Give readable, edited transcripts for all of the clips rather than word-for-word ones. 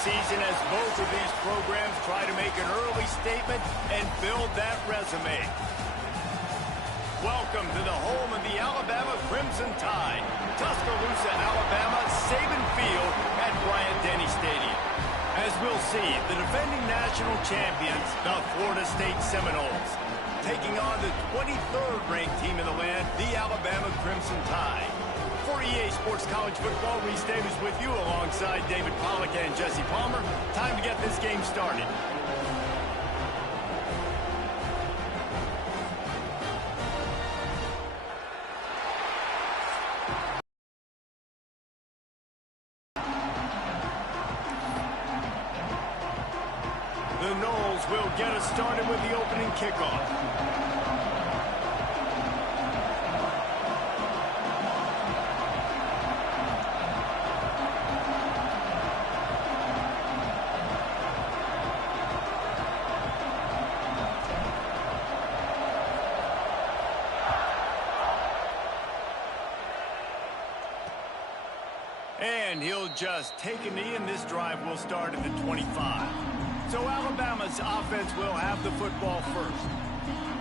season as both of these programs try to make an early statement and build that resume. Welcome to the home of the Alabama Crimson Tide, Tuscaloosa, Alabama, Saban Field at Bryant-Denny Stadium. As we'll see, the defending national champions, the Florida State Seminoles, taking on the 23rd ranked team in the land, the Alabama Crimson Tide. For EA Sports College Football, Reese Davis with you alongside David Pollack and Jesse Palmer. Time to get this game started. The Noles will get us started with the opening kickoff. And he'll just take a knee, and this drive will start at the 25. So Alabama's offense will have the football first.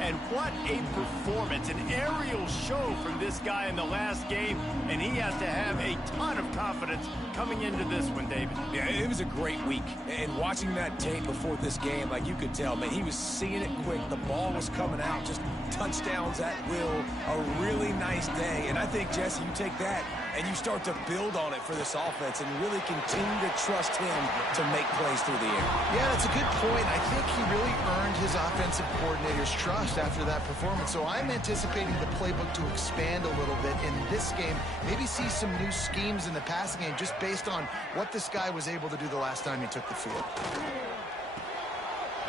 And what a performance, an aerial show from this guy in the last game, and he has to have a ton of confidence coming into this one, David. Yeah, it was a great week. And watching that tape before this game, like you could tell, man, he was seeing it quick. The ball was coming out, just touchdowns at will. A really nice day. And I think, Jesse, you take that and you start to build on it for this offense and really continue to trust him to make plays through the air. Yeah, that's a good point. I think he really earned his offensive coordinator's trust after that performance. So I'm anticipating the playbook to expand a little bit in this game, maybe see some new schemes in the passing game just based on what this guy was able to do the last time he took the field.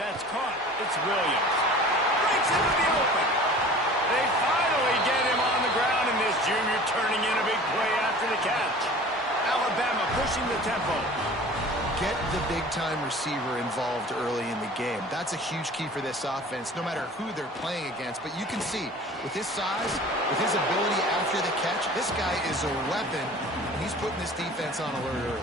That's caught. It's Williams. Breaks into the open. They finally get him on the ground, and this junior turning in a big play after the catch. Alabama pushing the tempo. Get the big-time receiver involved early in the game. That's a huge key for this offense, no matter who they're playing against. But you can see, with his size, with his ability after the catch, this guy is a weapon, and he's putting this defense on alert early.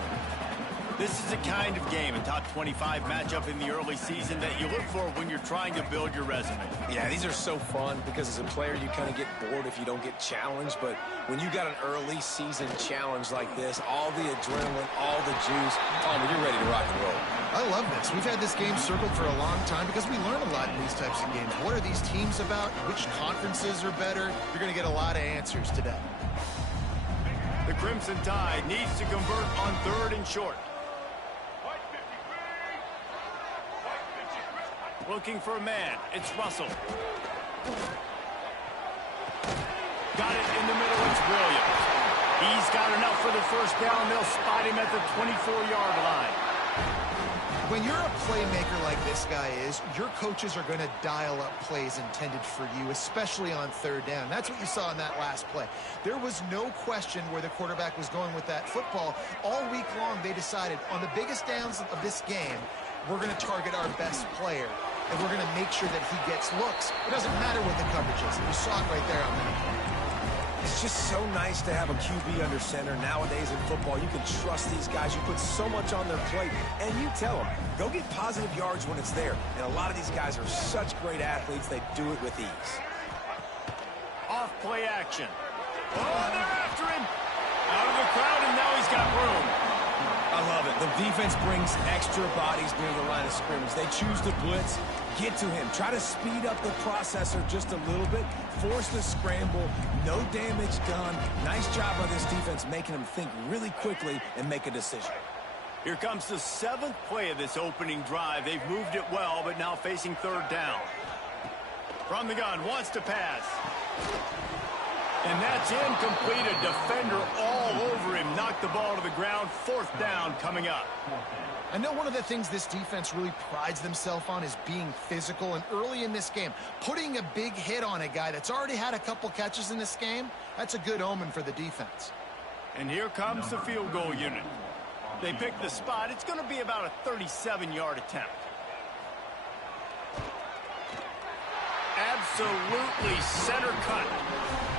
This is the kind of game, a top 25 matchup in the early season, that you look for when you're trying to build your resume. Yeah, these are so fun because as a player, you kind of get bored if you don't get challenged. But when you got an early season challenge like this, all the adrenaline, all the juice, Palmer, you're ready to rock and roll. I love this. We've had this game circled for a long time because we learn a lot in these types of games. What are these teams about? Which conferences are better? You're going to get a lot of answers today. The Crimson Tide needs to convert on 3rd and short. Looking for a man. It's Russell. Got it in the middle. It's Williams. He's got enough for the first down. They'll spot him at the 24-yard line. When you're a playmaker like this guy is, your coaches are going to dial up plays intended for you, especially on 3rd down. That's what you saw in that last play. There was no question where the quarterback was going with that football. All week long, they decided on the biggest downs of this game, we're going to target our best player, and we're going to make sure that he gets looks. It doesn't matter what the coverage is. You saw it right there on that play. It's just so nice to have a QB under center. Nowadays in football, you can trust these guys. You put so much on their plate, and you tell them, go get positive yards when it's there. And a lot of these guys are such great athletes, they do it with ease. Off play action. Oh, they're after him. Out of the crowd, and now he's got room. I love it. The defense brings extra bodies near the line of scrimmage. They choose to blitz, get to him, try to speed up the processor just a little bit, force the scramble, no damage done. Nice job by this defense making him think really quickly and make a decision. Here comes the 7th play of this opening drive. They've moved it well, but now facing 3rd down. From the gun, wants to pass. And that's incomplete. A defender all over him. Knocked the ball to the ground. 4th down coming up. I know one of the things this defense really prides themselves on is being physical. And early in this game, putting a big hit on a guy that's already had a couple catches in this game, that's a good omen for the defense. And here comes the field goal unit. They pick the spot. It's going to be about a 37-yard attempt. Absolutely center cut.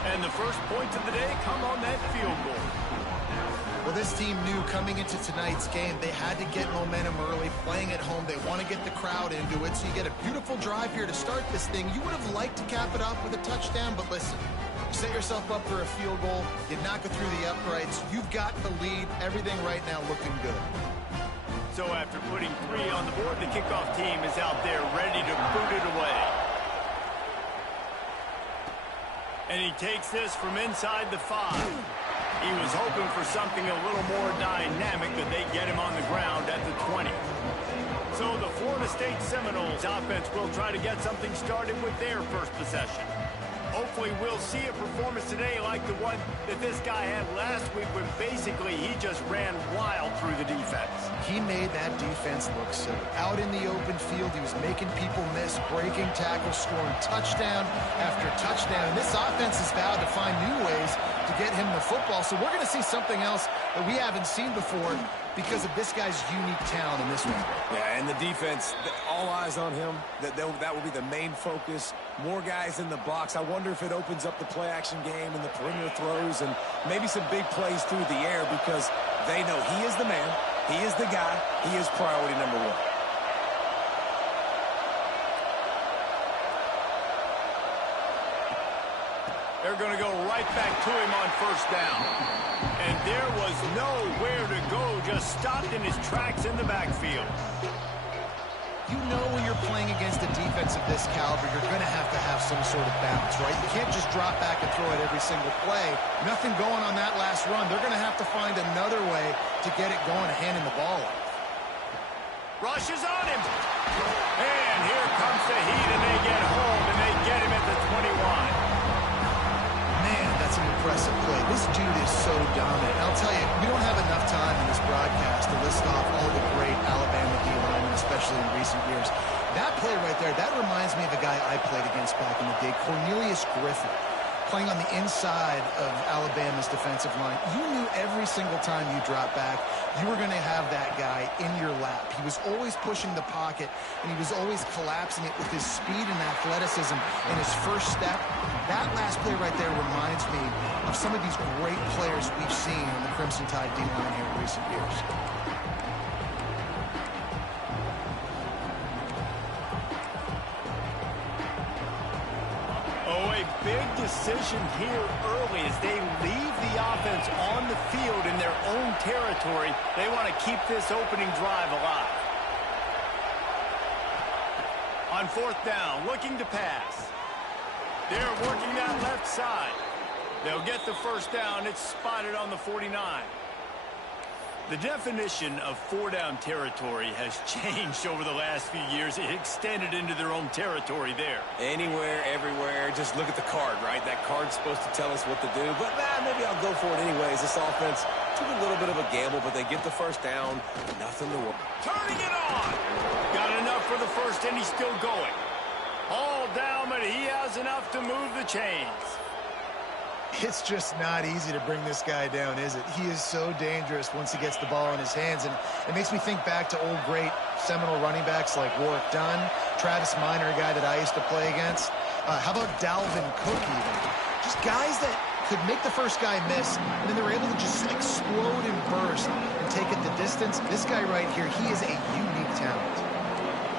And the first points of the day come on that field goal. Well, this team knew coming into tonight's game they had to get momentum early, playing at home. They want to get the crowd into it, so you get a beautiful drive here to start this thing. You would have liked to cap it off with a touchdown, but listen, you set yourself up for a field goal, you knock it through the uprights, you've got the lead, everything right now looking good. So after putting 3 on the board, the kickoff team is out there ready to boot it away. And he takes this from inside the 5. He was hoping for something a little more dynamic, but they get him on the ground at the 20. So the Florida State Seminoles offense will try to get something started with their first possession. Hopefully we'll see a performance today like the one that this guy had last week when basically he just ran wild through the defense. He made that defense look silly. Out in the open field, he was making people miss, breaking tackles, scoring touchdown after touchdown. And this offense has vowed to find new ways to get him the football. So we're going to see something else that we haven't seen before because of this guy's unique talent in this one. Yeah, and the defense, all eyes on him. That will be the main focus. More guys in the box. I wonder if it opens up the play-action game and the perimeter throws and maybe some big plays through the air because they know he is the man, he is the guy, he is priority number 1. They're going to go right back to him on first down. And there was nowhere to go, just stopped in his tracks in the backfield. You know when you're playing against a defense of this caliber, you're going to have some sort of balance, right? You can't just drop back and throw it every single play. Nothing going on that last run. They're going to have to find another way to get it going, handing the ball off. Rush is on him. And here comes the heat, and they get home, and they get him at the 21. Man, that's an impressive play. This dude is so dominant. I'll tell you, we don't have enough time in this broadcast to list off all the great Alabama D-linemen, especially in recent years. That play right there, that reminds me of a guy I played against back in the day, Cornelius Griffin, playing on the inside of Alabama's defensive line. You knew every single time you dropped back, you were going to have that guy in your lap. He was always pushing the pocket, and he was always collapsing it with his speed and athleticism in his first step. That last play right there reminds me of some of these great players we've seen on the Crimson Tide D-line here in recent years. Big decision here early as they leave the offense on the field in their own territory. They want to keep this opening drive alive. On fourth down, looking to pass. They're working that left side. They'll get the first down. It's spotted on the 49. The definition of 4-down territory has changed over the last few years. It extended into their own territory there. Anywhere, everywhere, just look at the card, right? That card's supposed to tell us what to do, but maybe I'll go for it anyways. This offense took a little bit of a gamble, but they get the first down. Nothing to worry. Turning it on. Got enough for the first, and he's still going. All down, but he has enough to move the chains. It's just not easy to bring this guy down, is it? He is so dangerous once he gets the ball in his hands, and it makes me think back to old great Seminole running backs like Warwick Dunn, Travis Minor, a guy that I used to play against. How about Dalvin Cook even? Just guys that could make the first guy miss, and then they were able to just explode and burst and take it the distance. This guy right here, he is a unique talent.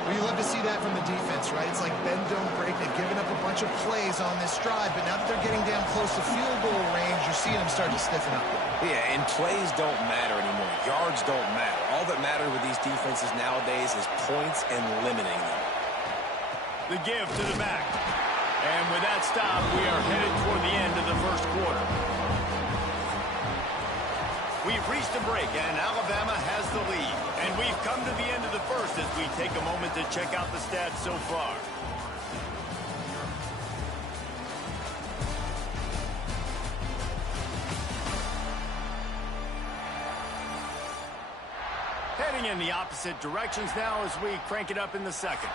Well, you love to see that from the defense, right? It's like bend, don't break. They've given up a bunch of plays on this drive, but now that they're getting down close to field goal range, you're seeing them start to stiffen up. Yeah, and plays don't matter anymore. Yards don't matter. All that matters with these defenses nowadays is points and limiting them. The give to the back. And with that stop, we are headed toward the end of the first quarter. We've reached a break, and Alabama has the lead. And we've come to the end of the first as we take a moment to check out the stats so far. Heading in the opposite directions now as we crank it up in the second.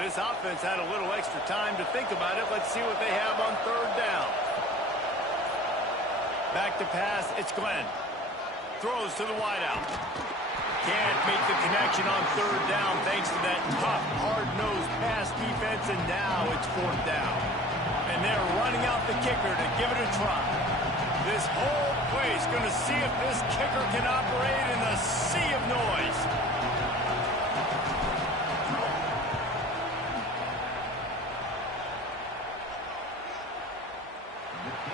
This offense had a little extra time to think about it. Let's see what they have on third down. Back to pass, it's Glenn. Throws to the wideout. Can't make the connection on third down thanks to that tough, hard-nosed pass defense, and now it's fourth down. And they're running out the kicker to give it a try. This whole place going to see if this kicker can operate in the sea of noise.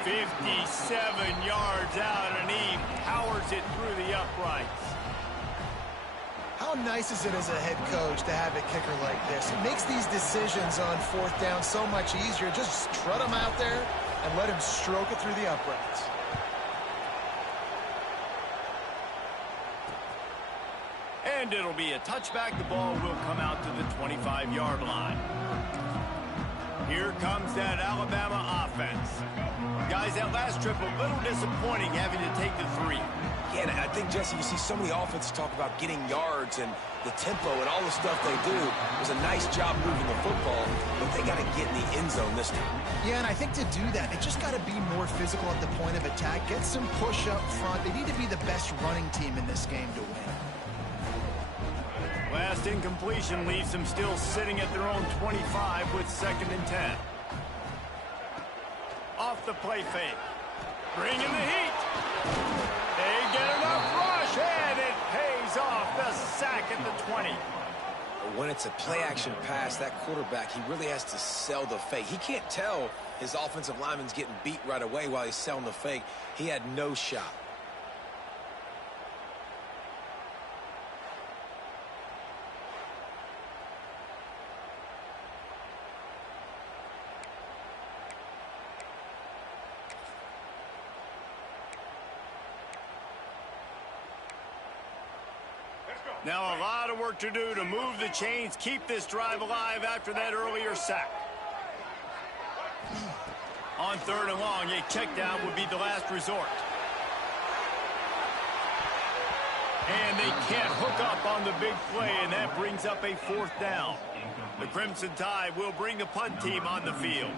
"57 yards out, and he powers it through the uprights." How nice is it as a head coach to have a kicker like this? It makes these decisions on fourth down so much easier. Just strut him out there and let him stroke it through the uprights. And it'll be a touchback. The ball will come out to the 25-yard line. Here comes that Alabama offense. Guys, that last trip a little disappointing having to take the 3. Yeah, and I think, Jesse, you see so many offenses talk about getting yards and the tempo and all the stuff they do. It was a nice job moving the football, but they got to get in the end zone this time. Yeah, and I think to do that, they just got to be more physical at the point of attack, get some push up front. They need to be the best running team in this game to win. Last incompletion leaves them still sitting at their own 25 with 2nd and 10. Off the play fake. Bringing the heat. They get enough rush, and it pays off. The sack at the 20. When it's a play-action pass, that quarterback, he really has to sell the fake. He can't tell his offensive lineman's getting beat right away while he's selling the fake. He had no shot. Now a lot of work to do to move the chains, keep this drive alive after that earlier sack. On 3rd and long, a check down would be the last resort. And they can't hook up on the big play, and that brings up a 4th down. The Crimson Tide will bring the punt team on the field.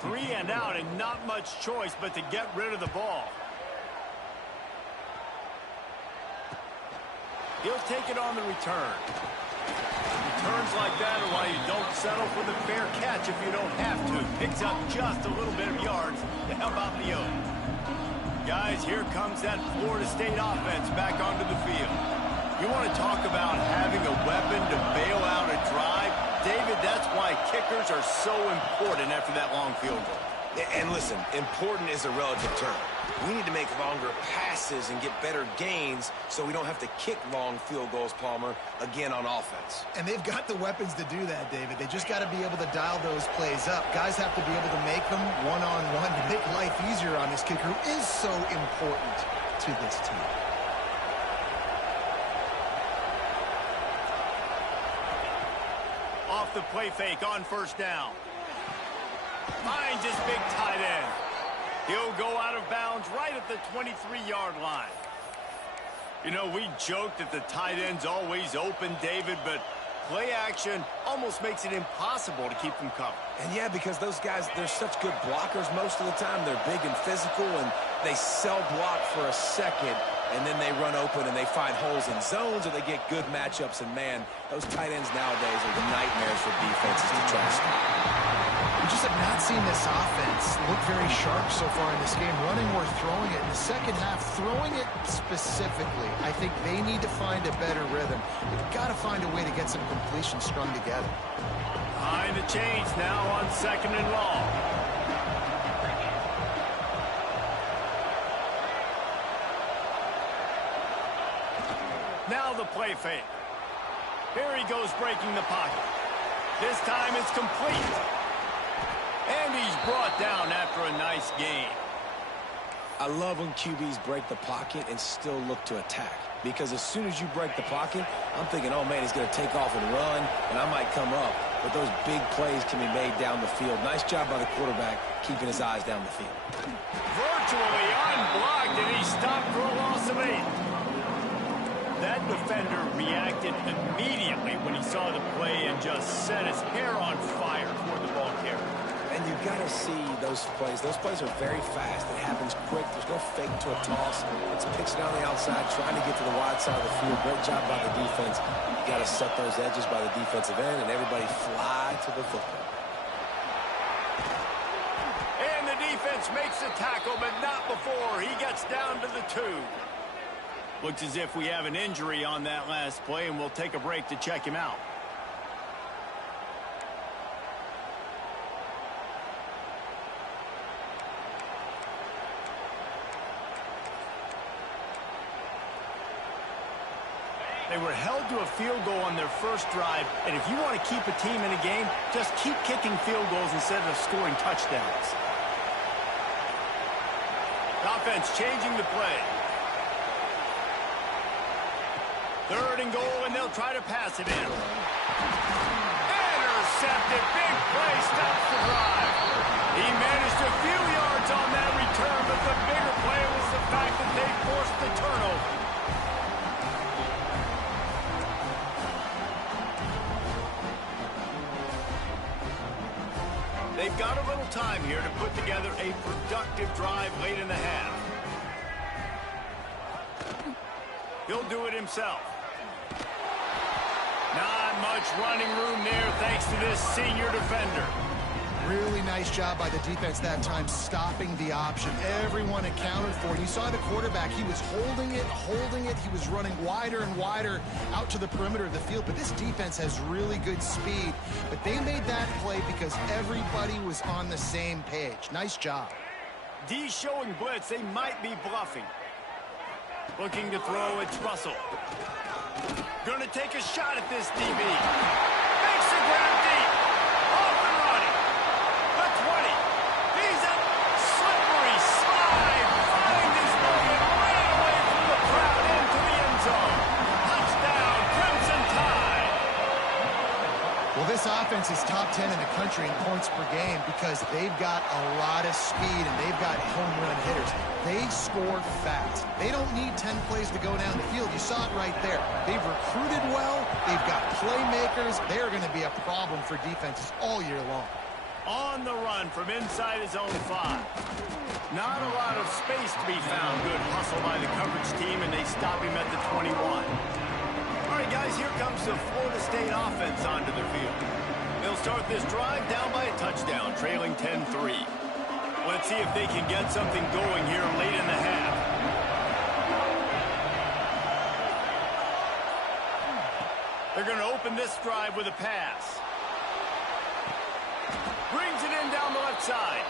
3 and out, and not much choice but to get rid of the ball. He'll take it on the return. Returns like that are why you don't settle for the fair catch if you don't have to. Picks up just a little bit of yards to help out the O. Guys, here comes that Florida State offense back onto the field. You want to talk about having a weapon to bail out a drive? David, that's why kickers are so important after that long field goal. And listen, important is a relative term. We need to make longer passes and get better gains so we don't have to kick long field goals, Palmer, again on offense. And they've got the weapons to do that, David. They just got to be able to dial those plays up. Guys have to be able to make them one-on-one to make life easier on this kicker who is so important to this team. Off the play fake on 1st down. Finds his big tight end. He'll go out of bounds right at the 23-yard line. You know, we joked that the tight end's always open, David, but play action almost makes it impossible to keep them covered. And yeah, because those guys, they're such good blockers most of the time. They're big and physical, and they sell block for a second, and then they run open and they find holes in zones, or they get good matchups. And man, those tight ends nowadays are nightmares for defenses to try to stop. We just have not seen this offense look very sharp so far in this game, running or throwing it. In the second half, throwing it specifically, I think they need to find a better rhythm. They've got to find a way to get some completion strung together. Behind the chains now on 2nd and long. Now the play fake. Here he goes breaking the pocket. This time it's complete. And he's brought down after a nice gain. I love when QBs break the pocket and still look to attack. Because as soon as you break the pocket, I'm thinking, oh, man, he's going to take off and run, and I might come up. But those big plays can be made down the field. Nice job by the quarterback keeping his eyes down the field. Virtually unblocked, and he stopped for a loss of 8. That defender reacted immediately when he saw the play and just set his hair on fire toward the ball carrier. And you've got to see those plays. Those plays are very fast. It happens quick. There's no fake to a toss. It's pitched down the outside, trying to get to the wide side of the field. Great job by the defense. You got to set those edges by the defensive end, and everybody fly to the football. And the defense makes the tackle, but not before he gets down to the 2. Looks as if we have an injury on that last play, and we'll take a break to check him out. They were held to a field goal on their first drive, and if you want to keep a team in a game, just keep kicking field goals instead of scoring touchdowns. Offense changing the play. 3rd and goal, and they'll try to pass it in. Intercepted. Big play stops the drive. He managed a few yards on that return, but the bigger play was the fact that they forced the turnover. They've got a little time here to put together a productive drive late in the half. He'll do it himself. Not much running room there thanks to this senior defender. Really nice job by the defense that time, stopping the option. Everyone accounted for it. You saw the quarterback. He was holding it. He was running wider and wider out to the perimeter of the field. But this defense has really good speed. But they made that play because everybody was on the same page. Nice job. D showing blitz. They might be bluffing. Looking to throw, it's Russell. Going to take a shot at this DB. Makes the grab deep. Off and running. The 20. He's a slippery slide. Finds his way and ran away from the crowd into the end zone. Touchdown, Crimson Tide. Well, this offense is top 10 in the country in points per game because they've got a lot of speed and they've got home run hitters. They score fast. They don't need 10 plays to go down the field. You saw it right there. They've recruited well. They've got playmakers. They're going to be a problem for defenses all year long. On the run from inside his own 5. Not a lot of space to be found. Good hustle by the coverage team, and they stop him at the 21. All right, guys, here comes the Florida State offense onto the field. They'll start this drive down by a touchdown, trailing 10-3. Let's see if they can get something going here late in the half. They're going to open this drive with a pass. Brings it in down the left side.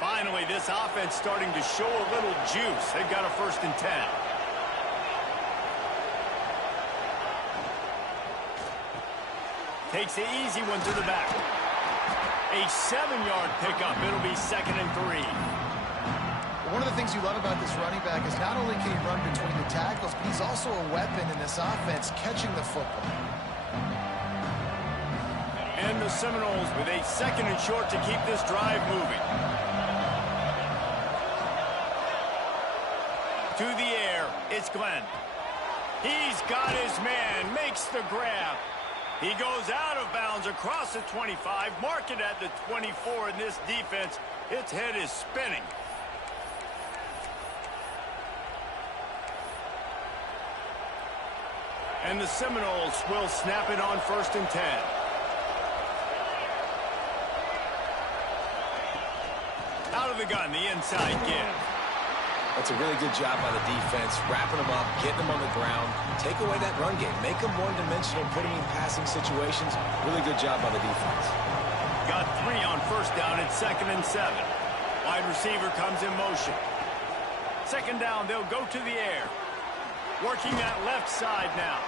Finally, this offense starting to show a little juice. They've got a 1st and 10. Takes the easy one to the back. A 7-yard pickup. It'll be 2nd and 3. One of the things you love about this running back is not only can he run between the tackles, but he's also a weapon in this offense, catching the football. And the Seminoles with a 2nd and short to keep this drive moving. To the air, it's Glenn. He's got his man, makes the grab. He goes out of bounds across the 25, mark it at the 24 in this defense. Its head is spinning. And the Seminoles will snap it on 1st and 10. Out of the gun, the inside give. That's a really good job by the defense, wrapping them up, getting them on the ground. Take away that run game. Make them one-dimensional, put them in passing situations. Really good job by the defense. Got 3 on 1st down. It's 2nd and 7. Wide receiver comes in motion. 2nd down, they'll go to the air. Working that left side now.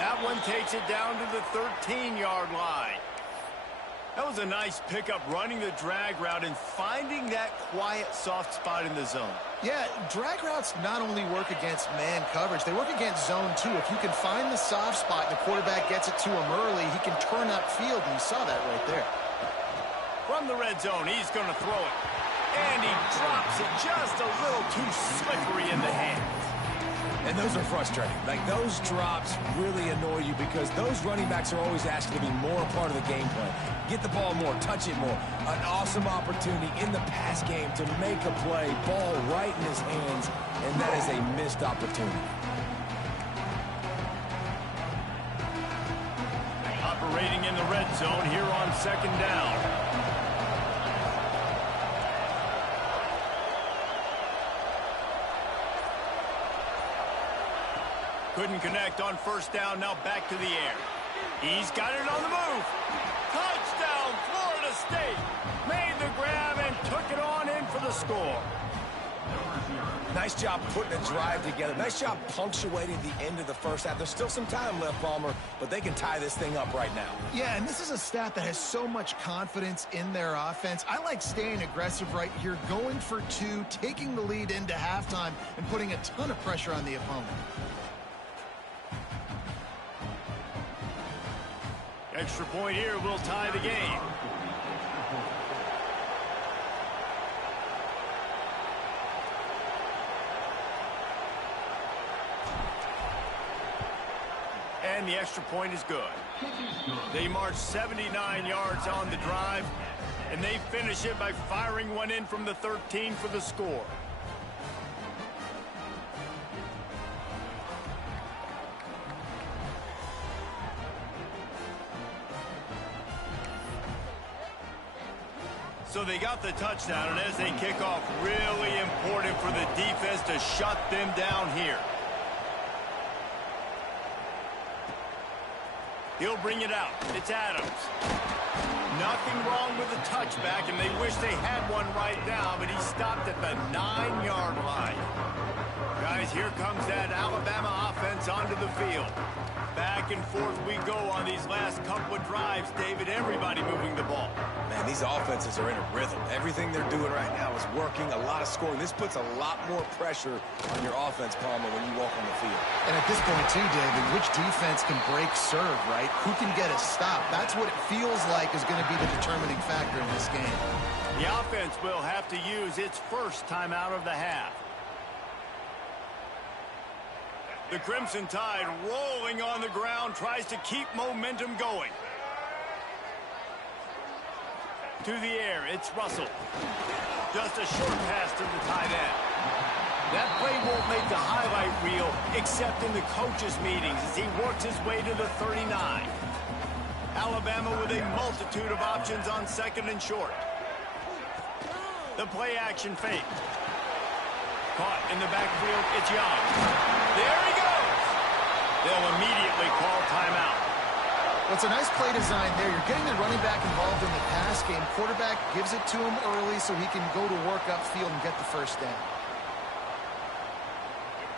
That one takes it down to the 13-yard line. That was a nice pickup running the drag route and finding that quiet, soft spot in the zone. Yeah, drag routes not only work against man coverage, they work against zone too. If you can find the soft spot and the quarterback gets it to him early, he can turn upfield, and you saw that right there. From the red zone, he's going to throw it. And he drops it just a little too slippery in the hands. And those are frustrating. Like, those drops really annoy you because those running backs are always asking to be more a part of the game plan. Get the ball more, touch it more. An awesome opportunity in the pass game to make a play, ball right in his hands, and that is a missed opportunity. Operating in the red zone here on second down. Couldn't connect on first down, now back to the air. He's got it on the move. Touchdown, Florida State. Made the grab and took it on in for the score. Nice job putting a drive together. Nice job punctuating the end of the first half. There's still some time left, Palmer, but they can tie this thing up right now. Yeah, and this is a staff that has so much confidence in their offense. I like staying aggressive right here, going for two, taking the lead into halftime, and putting a ton of pressure on the opponent. Extra point here will tie the game. And the extra point is good. They march 79 yards on the drive, and they finish it by firing one in from the 13 for the score. So they got the touchdown, and as they kick off, really important for the defense to shut them down here. He'll bring it out. It's Adams. Nothing wrong with the touchback, and they wish they had one right now, but he stopped at the 9-yard line. Guys, here comes that Alabama offense onto the field. Back and forth we go on these last couple of drives, David. Everybody moving the ball. Man, these offenses are in a rhythm. Everything they're doing right now is working, a lot of scoring. This puts a lot more pressure on your offense, Palmer, when you walk on the field. And at this point, too, David, which defense can break serve, right? Who can get a stop? That's what it feels like is going to be the determining factor in this game. The offense will have to use its first timeout of the half. The Crimson Tide rolling on the ground, tries to keep momentum going. To the air, it's Russell. Just a short pass to the tight end. That play won't make the highlight reel except in the coaches' meetings as he works his way to the 39. Alabama with a multitude of options on second and short. The play action fake. Caught in the backfield, it's Young. There he goes. They'll immediately call timeout. Well, it's a nice play design there. You're getting the running back involved in the pass game. Quarterback gives it to him early so he can go to work upfield and get the first down.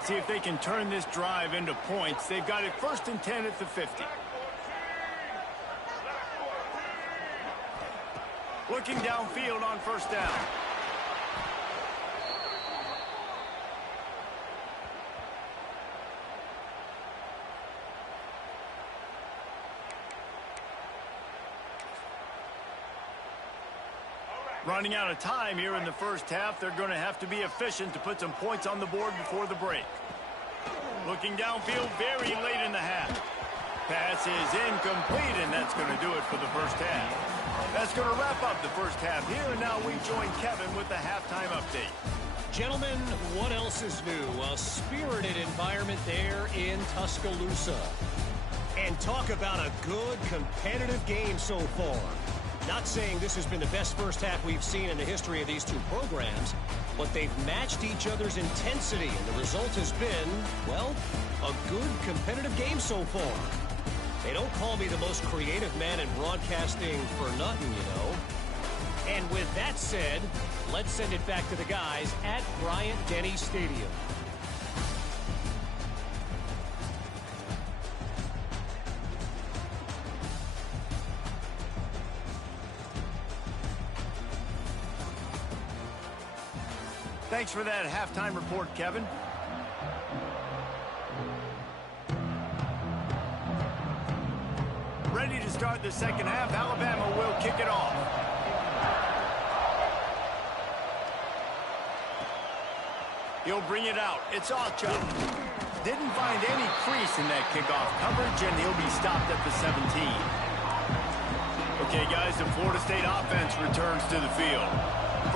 See if they can turn this drive into points. They've got it 1st and 10 at the 50. Looking downfield on first down. Running out of time here in the first half. They're going to have to be efficient to put some points on the board before the break. Looking downfield very late in the half. Pass is incomplete, and that's going to do it for the first half. That's going to wrap up the first half here, and now we join Kevin with the halftime update. Gentlemen, what else is new? A spirited environment there in Tuscaloosa. And talk about a good competitive game so far. Not saying this has been the best first half we've seen in the history of these two programs, but they've matched each other's intensity, and the result has been, well, a good competitive game so far. They don't call me the most creative man in broadcasting for nothing, you know. And with that said, let's send it back to the guys at Bryant-Denny Stadium. Thanks for that halftime report, Kevin. Ready to start the second half. Alabama will kick it off. He'll bring it out. It's Ocha. Didn't find any crease in that kickoff coverage, and he'll be stopped at the 17. Okay, guys, the Florida State offense returns to the field.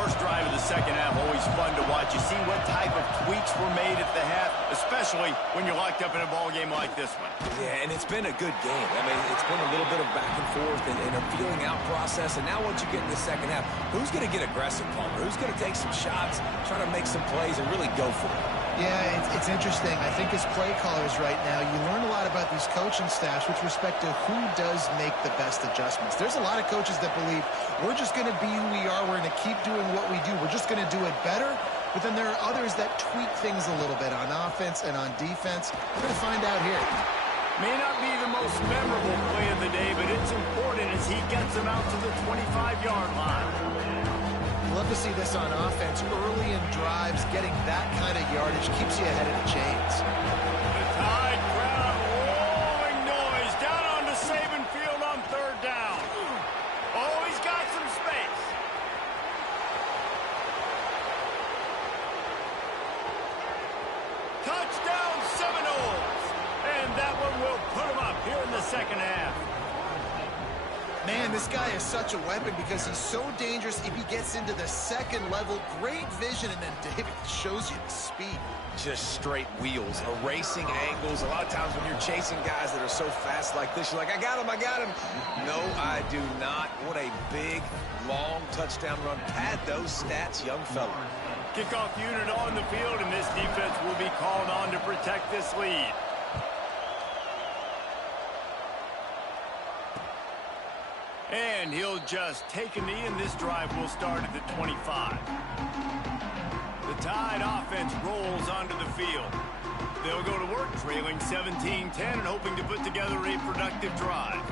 First drive of the second half, always fun to watch. You see what type of tweaks were made at the half, especially when you're locked up in a ball game like this one. Yeah, and it's been a good game. I mean, it's been a little bit of back and forth and a feeling out process. And now once you get in the second half, who's going to get aggressive, Palmer? Who's going to take some shots, try to make some plays, and really go for it? Yeah, it's interesting. I think as play callers right now, you learn a lot about these coaching staffs with respect to who does make the best adjustments. There's a lot of coaches that believe we're just going to be who we are. We're going to keep doing what we do. We're just going to do it better. But then there are others that tweak things a little bit on offense and on defense. We're going to find out here. May not be the most memorable play of the day, but it's important as he gets them out to the 25-yard line. Love to see this on offense. Early in drives, getting that kind of yardage keeps you ahead of the chains. The Tide crowd rolling noise down onto Saban Field on third down. Oh, he's got some space. Touchdown Seminoles. And that one will put him up here in the second half. Man, this guy is such a weapon because he's so dangerous if he gets into the second level. Great vision, and then David shows you the speed. Just straight wheels, erasing angles. A lot of times when you're chasing guys that are so fast like this, you're like, I got him, I got him. No, I do not. What a big, long touchdown run. Pad those stats, young fella. Kickoff unit on the field, and this defense will be called on to protect this lead. And he'll just take a knee, and this drive will start at the 25. The Tide offense rolls onto the field. They'll go to work trailing 17-10 and hoping to put together a productive drive.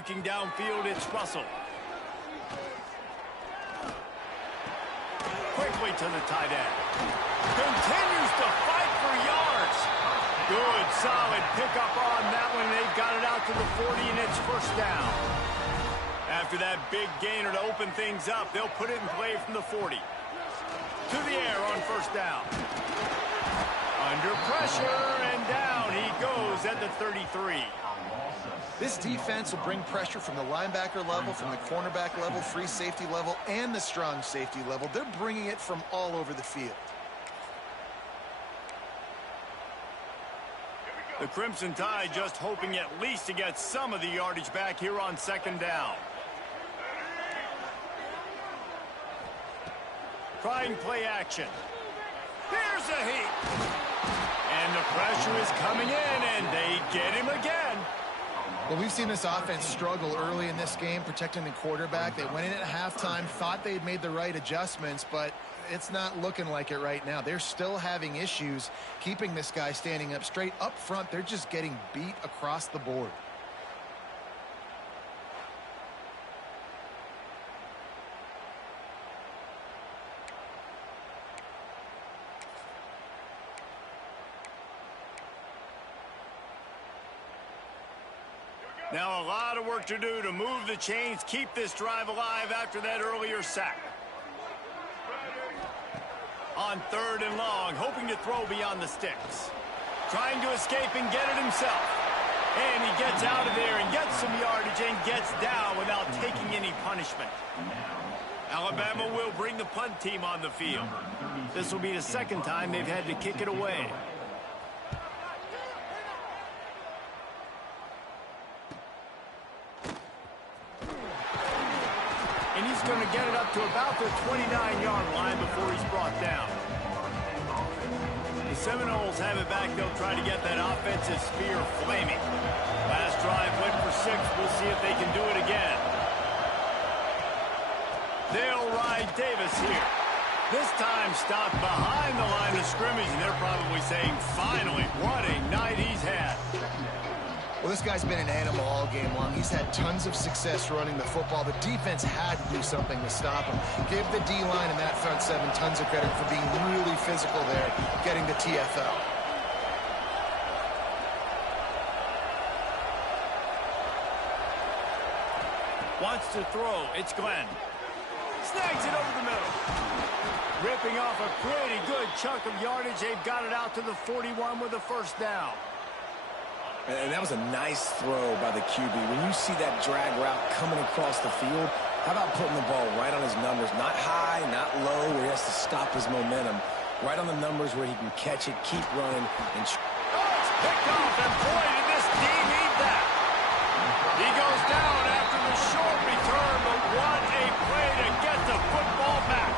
looking downfield, it's Russell. Quickly to the tight end. Continues to fight for yards. Good, solid pickup on that one. They've got it out to the 40, and it's first down. After that big gainer to open things up, they'll put it in play from the 40. To the air on first down. Under pressure, and down he goes at the 33. This defense will bring pressure from the linebacker level, from the cornerback level, free safety level, and the strong safety level. They're bringing it from all over the field. The Crimson Tide just hoping at least to get some of the yardage back here on second down. Trying play action. There's a heat. And the pressure is coming in, and they get him again. Well, we've seen this offense struggle early in this game, protecting the quarterback. They went in at halftime, thought they'd made the right adjustments, but it's not looking like it right now. They're still having issues keeping this guy standing up straight. Up front, they're just getting beat across the board. Now a lot of work to do to move the chains, keep this drive alive after that earlier sack. On third and long, hoping to throw beyond the sticks. Trying to escape and get it himself. And he gets out of there and gets some yardage and gets down without taking any punishment. Alabama will bring the punt team on the field. This will be the second time they've had to kick it away. And he's going to get it up to about the 29-yard line before he's brought down. The Seminoles have it back. They'll try to get that offensive spear flaming. Last drive went for 6. We'll see if they can do it again. They'll ride Davis here. This time stopped behind the line of scrimmage, and they're probably saying, finally, what a night he's had. Well, this guy's been an animal all game long. He's had tons of success running the football. The defense had to do something to stop him. Give the D-line and that front seven tons of credit for being really physical there, getting the TFL. Wants to throw. It's Glenn. Snags it over the middle. Ripping off a pretty good chunk of yardage. They've got it out to the 41 with a first down. And that was a nice throw by the QB. When you see that drag route coming across the field, how about putting the ball right on his numbers? Not high, not low, where he has to stop his momentum. Right on the numbers where he can catch it, keep running. And it's picked off, and boy, did this D need that. He goes down after the short return, but what a play to get the football back.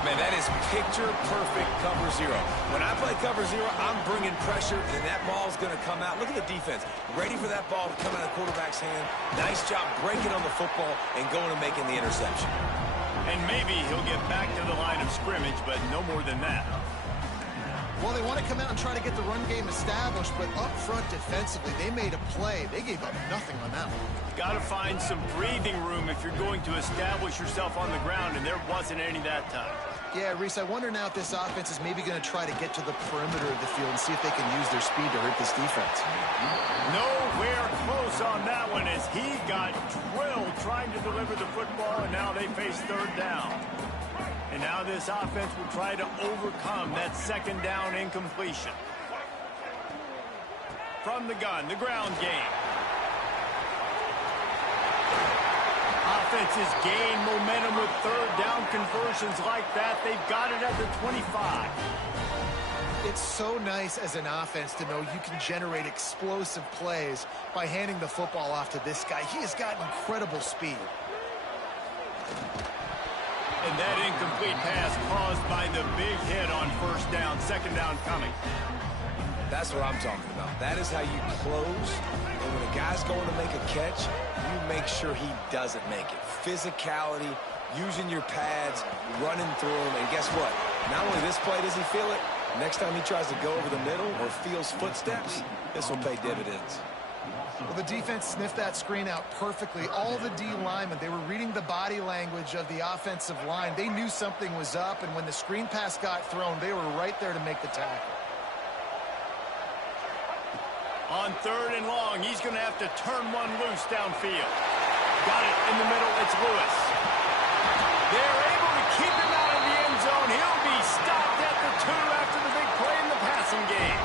Man, that is picture-perfect cover zero. When I play cover zero, I'm bringing pressure, and that ball's going to come out. Look at the defense. Ready for that ball to come out of the quarterback's hand. Nice job breaking on the football and going and making the interception. And maybe he'll get back to the line of scrimmage, but no more than that. Well, they want to come out and try to get the run game established, but up front defensively, they made a play. They gave up nothing on that one. Got to find some breathing room if you're going to establish yourself on the ground, and there wasn't any that time. Yeah, Reese, I wonder now if this offense is maybe going to try to get to the perimeter of the field and see if they can use their speed to hurt this defense. Nowhere close on that one as he got drilled trying to deliver the football, and now they face third down. And now this offense will try to overcome that second down incompletion. From the gun, the ground game. Offenses gain momentum with third down conversions like that. They've got it at the 25. It's so nice as an offense to know you can generate explosive plays by handing the football off to this guy. He has got incredible speed. And that incomplete pass caused by the big hit on first down, second down coming. That's what I'm talking about. That is how you close. And when a guy's going to make a catch, you make sure he doesn't make it. Physicality, using your pads, running through him. And guess what? Not only this play does he feel it, next time he tries to go over the middle or feels footsteps, this will pay dividends. Well, the defense sniffed that screen out perfectly. All the D linemen, they were reading the body language of the offensive line. They knew something was up, and when the screen pass got thrown, they were right there to make the tackle. On 3rd and long, he's going to have to turn one loose downfield. Got it in the middle. It's Lewis. They're able to keep him out of the end zone. He'll be stopped at the 2 after the big play in the passing game.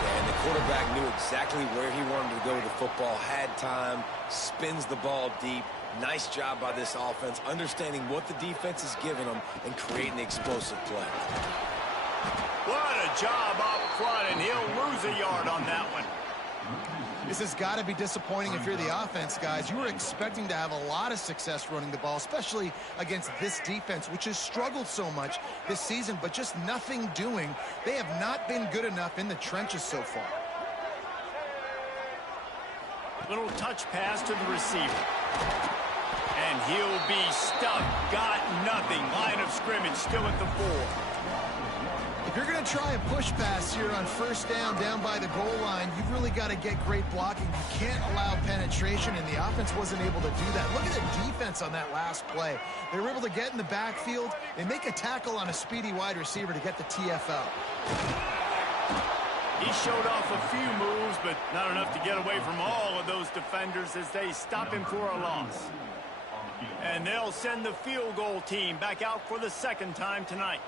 Yeah, and the quarterback knew exactly where he wanted to go with the football, had time, spins the ball deep. Nice job by this offense, understanding what the defense is giving them and creating the explosive play. What a job up front, and he'll lose a yard on that one. This has got to be disappointing if you're the offense, guys. You were expecting to have a lot of success running the ball, especially against this defense, which has struggled so much this season, but just nothing doing. They have not been good enough in the trenches so far. Little touch pass to the receiver. And he'll be stuck. Got nothing. Line of scrimmage still at the 4. If you're going to try a push pass here on 1st down by the goal line, you've really got to get great blocking. You can't allow penetration, and the offense wasn't able to do that. Look at the defense on that last play. They were able to get in the backfield and make a tackle on a speedy wide receiver to get the TFL. He showed off a few moves, but not enough to get away from all of those defenders as they stop him for a loss. And they'll send the field goal team back out for the 2nd time tonight.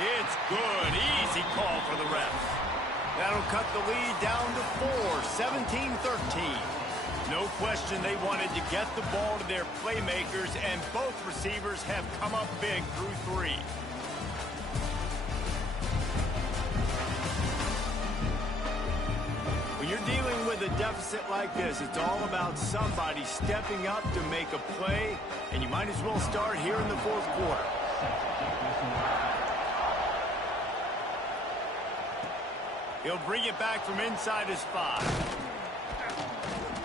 It's good. Easy call for the refs. That'll cut the lead down to 4, 17-13. No question they wanted to get the ball to their playmakers, and both receivers have come up big through 3. When you're dealing with a deficit like this, it's all about somebody stepping up to make a play, and you might as well start here in the 4th quarter. He'll bring it back from inside his 5.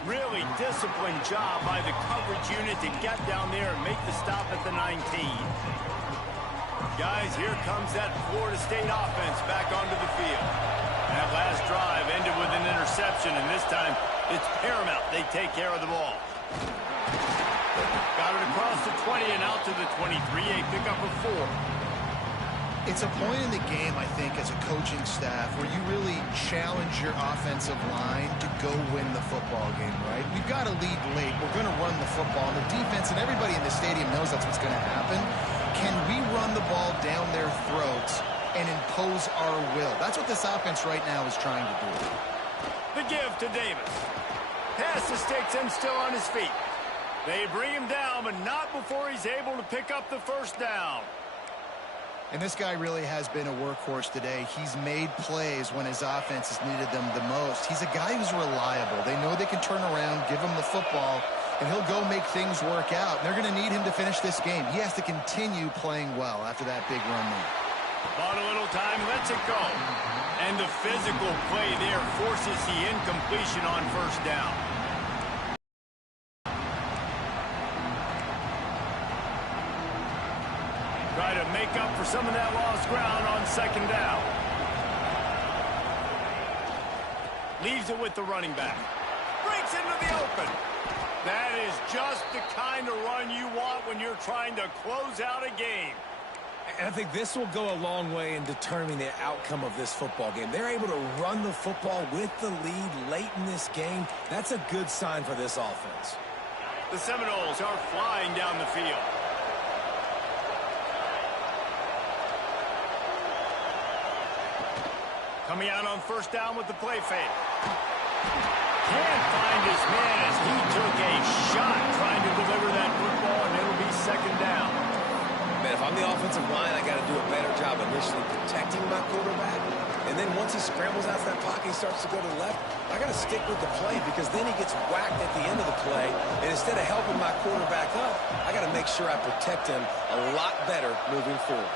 Really disciplined job by the coverage unit to get down there and make the stop at the 19. Guys, here comes that Florida State offense back onto the field. That last drive ended with an interception, and this time it's paramount they take care of the ball. Got it across the 20 and out to the 23, a pickup of 4. It's a point in the game, I think, as a coaching staff where you really challenge your offensive line to go win the football game, right? We've got to lead late. We're going to run the football. And the defense and everybody in the stadium knows that's what's going to happen. Can we run the ball down their throats and impose our will? That's what this offense right now is trying to do. The give to Davis. Pass to sticks and still on his feet. They bring him down, but not before he's able to pick up the 1st down. And this guy really has been a workhorse today. He's made plays when his offense has needed them the most. He's a guy who's reliable. They know they can turn around, give him the football, and he'll go make things work out. They're going to need him to finish this game. He has to continue playing well after that big run there. Bought a little time, lets it go. And the physical play there forces the incompletion on 1st down. Try to make up for some of that lost ground on 2nd down. Leaves it with the running back. Breaks into the open. That is just the kind of run you want when you're trying to close out a game. And I think this will go a long way in determining the outcome of this football game. They're able to run the football with the lead late in this game. That's a good sign for this offense. The Seminoles are flying down the field. Coming out on 1st down with the play fake. Can't find his man as he took a shot trying to deliver that football, and it'll be 2nd down. Man, if I'm the offensive line, I got to do a better job initially protecting my quarterback. And then once he scrambles out of that pocket, he starts to go to the left, I got to stick with the play because then he gets whacked at the end of the play. And instead of helping my quarterback up, I got to make sure I protect him a lot better moving forward.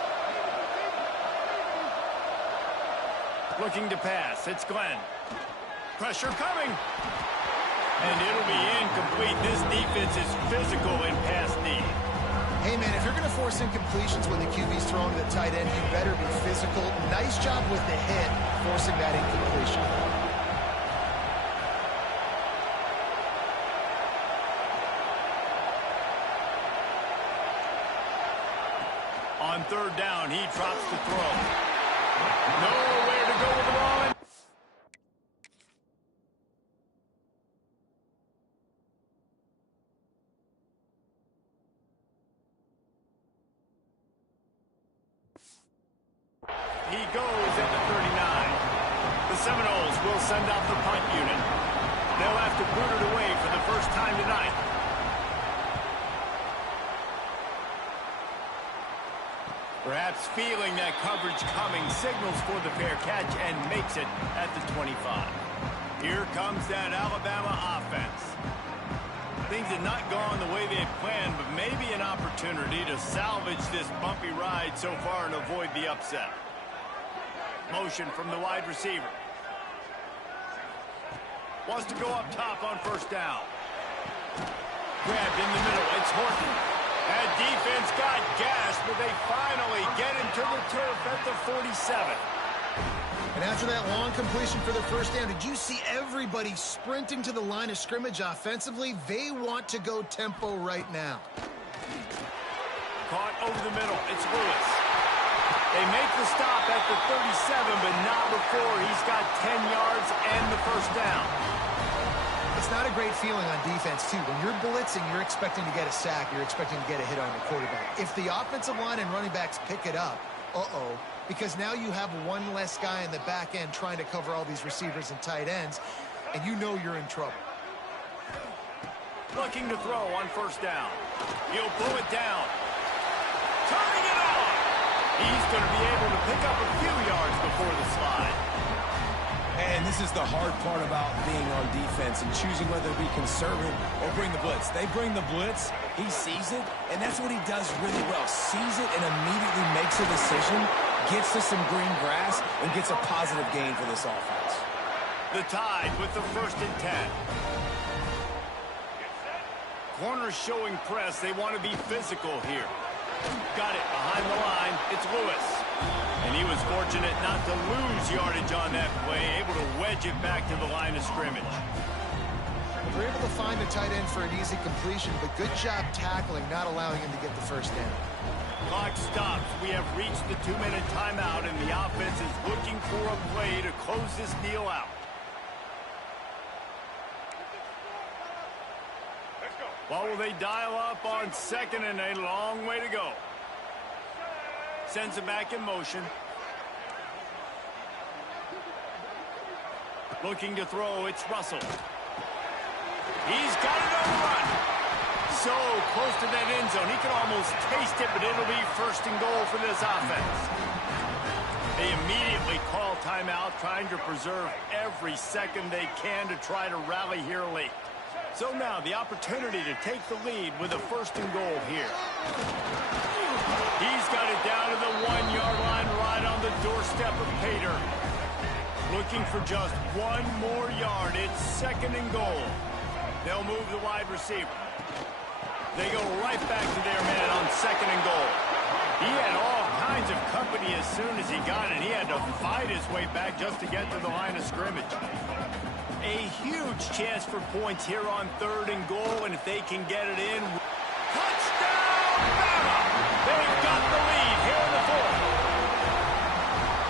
Looking to pass. It's Glenn. Pressure coming. And it'll be incomplete. This defense is physical in pass D. Hey, man, if you're going to force incompletions when the QB's throwing to the tight end, you better be physical. Nice job with the hit, forcing that incompletion. On third down, he drops the throw. Nowhere to go with the ball. He goes at the 39. The Seminoles will send out the punt unit. They'll have to boot it away for the first time tonight. Perhaps feeling that coverage coming, signals for the fair catch and makes it at the 25. Here comes that Alabama offense. Things had not gone the way they had planned, but maybe an opportunity to salvage this bumpy ride so far and avoid the upset. Motion from the wide receiver. Wants to go up top on first down. Grabbed in the middle. It's Horton. That defense got gashed, but they finally get him to the turf at the 47. And after that long completion for the first down, did you see everybody sprinting to the line of scrimmage offensively? They want to go tempo right now. Caught over the middle. It's Lewis. They make the stop at the 37, but not before he's got 10 yards and the first down. It's not a great feeling on defense, too. When you're blitzing, you're expecting to get a sack. You're expecting to get a hit on the quarterback. If the offensive line and running backs pick it up, because now you have one less guy in the back end trying to cover all these receivers and tight ends, and you know you're in trouble. Looking to throw on first down. He'll pull it down. Turning it on. He's going to be able to pick up a few yards before the slide. And this is the hard part about being on defense and choosing whether to be conservative or bring the blitz. They bring the blitz, he sees it, and that's what he does really well. Sees it and immediately makes a decision, gets to some green grass, and gets a positive gain for this offense. The Tide with the 1st and 10. Corners showing press. They want to be physical here. Got it behind the line. It's Lewis. And he was fortunate not to lose yardage on that play, able to wedge it back to the line of scrimmage. They're able to find the tight end for an easy completion, but good job tackling, not allowing him to get the first down. Clock stops. We have reached the 2-minute timeout, and the offense is looking for a play to close this deal out. What will they dial up on second and a long way to go? Sends it back in motion. Looking to throw, it's Russell. He's got it on the run. So close to that end zone. He can almost taste it, but it'll be 1st and goal for this offense. They immediately call timeout, trying to preserve every second they can to try to rally here late. So now the opportunity to take the lead with a 1st and goal here. He's got it down to the 1-yard line right on the doorstep of Pater. Looking for just one more yard. It's 2nd and goal. They'll move the wide receiver. They go right back to their man on 2nd and goal. He had all kinds of company as soon as he got it. He had to fight his way back just to get to the line of scrimmage. A huge chance for points here on 3rd and goal, and if they can get it in, touchdown, Bama! They've got the lead here in the 4th.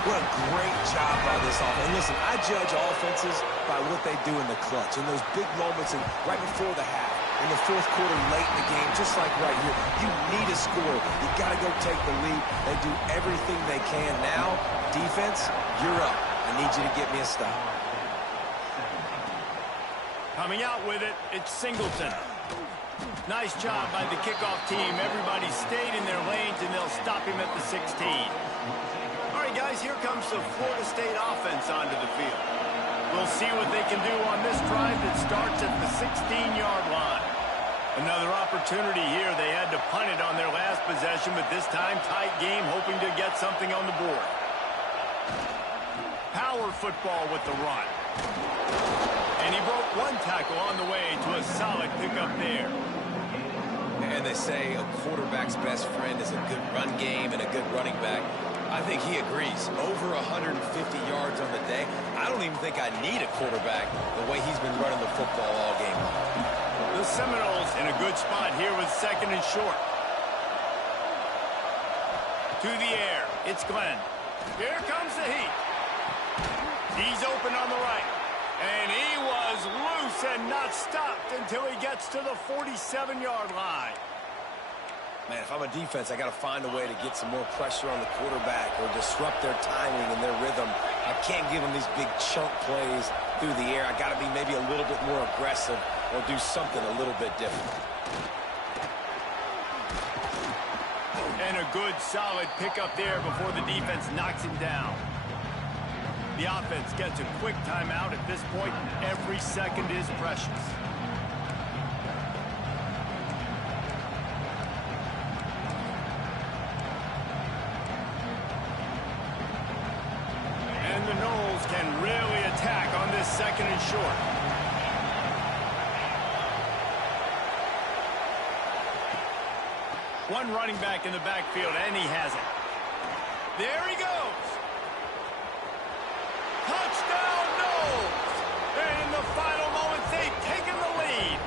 What a great job by this offense. And listen, I judge offenses by what they do in the clutch, in those big moments and right before the half, in the 4th quarter, late in the game, just like right here. You need a score. You got to go take the lead. They do everything they can. Now, defense, you're up. I need you to get me a stop. Coming out with it, it's Singleton. Nice job by the kickoff team. Everybody stayed in their lanes, and they'll stop him at the 16. All right, guys, here comes the Florida State offense onto the field. We'll see what they can do on this drive that starts at the 16-yard line. Another opportunity here. They had to punt it on their last possession, but this time tight game, hoping to get something on the board. Power football with the run. And he broke one tackle on the way to a solid pickup there. And And they say a quarterback's best friend is a good run game and a good running back. I think he agrees. Over 150 yards on the day. I don't even think I need a quarterback the way he's been running the football all game long. The Seminoles in a good spot here with second and short. To the air. It's Glenn. Here comes the heat. He's open on the right. And he was loose and not stopped until he gets to the 47-yard line. Man, if I'm a defense, I got to find a way to get some more pressure on the quarterback or disrupt their timing and their rhythm. I can't give them these big chunk plays through the air. I got to be maybe a little bit more aggressive or do something a little bit different. And a good, solid pickup there before the defense knocks him down. The offense gets a quick timeout at this point. Every second is precious. And the Noles can really attack on this second and short. One running back in the backfield, and he has it. There he goes. Touchdown, Noles! And in the final moments, they've taken the lead.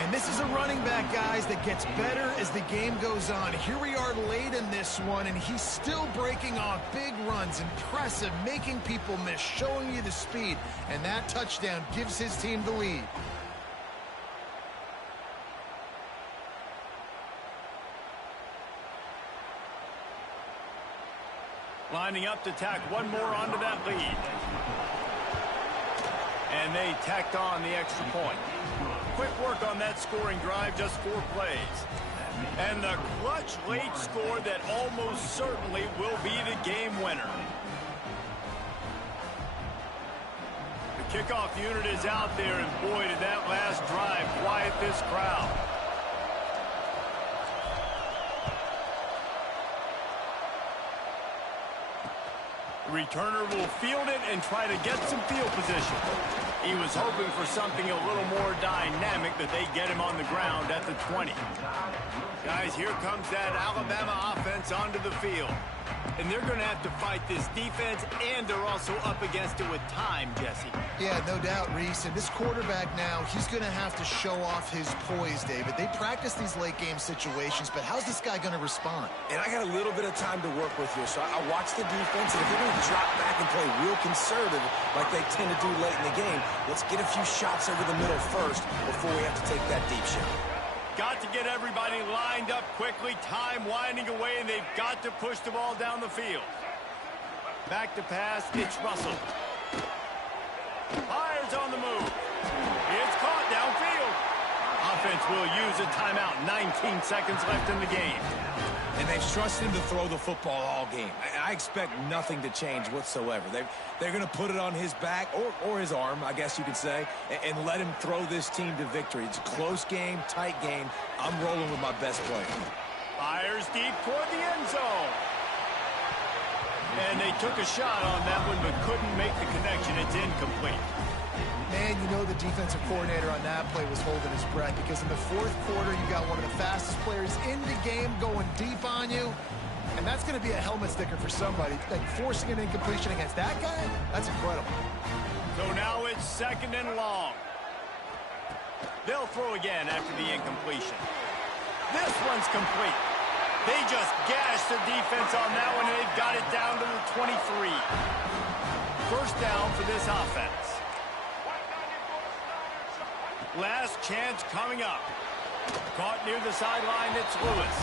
And this is a running back, guys, that gets better as the game goes on. Here we are late in this one, and he's still breaking off big runs. Impressive, making people miss, showing you the speed. And that touchdown gives his team the lead. Lining up to tack one more onto that lead. And they tacked on the extra point. Quick work on that scoring drive, just 4 plays. And the clutch late score that almost certainly will be the game winner. The kickoff unit is out there, and boy, did that last drive quiet this crowd. The returner will field it and try to get some field position. He was hoping for something a little more dynamic, that they get him on the ground at the 20. Guys, here comes that Alabama offense onto the field. And they're going to have to fight this defense, and they're also up against it with time, Jesse. Yeah, no doubt, Reese. And this quarterback now, he's going to have to show off his poise, David. They practice these late-game situations, but how's this guy going to respond? And I got a little bit of time to work with here, so I watch the defense, and if they're going to drop back and play real conservative like they tend to do late in the game, let's get a few shots over the middle first before we have to take that deep shot. Got to get everybody lined up quickly. Time winding away, and they've got to push the ball down the field. Back to pass. It's Russell. Fires on the move. It's caught downfield. Offense will use a timeout. 19 seconds left in the game. And they've trusted him to throw the football all game. I expect nothing to change whatsoever. They're going to put it on his back, or his arm, I guess you could say, and let him throw this team to victory. It's a close game, tight game. I'm rolling with my best player. Fires deep toward the end zone. And they took a shot on that one, but couldn't make the connection. It's incomplete. Man, you know the defensive coordinator on that play was holding his breath, because in the fourth quarter, you got one of the fastest players in the game going deep on you. And that's going to be a helmet sticker for somebody. Like, forcing an incompletion against that guy, that's incredible. So now it's second and long. They'll throw again after the incompletion. This one's complete. They just gashed the defense on that one, and they've got it down to the 23. First down for this offense. Last chance coming up. Caught near the sideline, it's Lewis.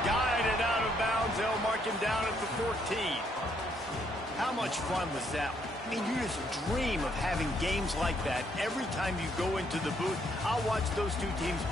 Guided out of bounds, they'll mark him down at the 14. How much fun was that? I mean, you just dream of having games like that every time you go into the booth. I'll watch those two teams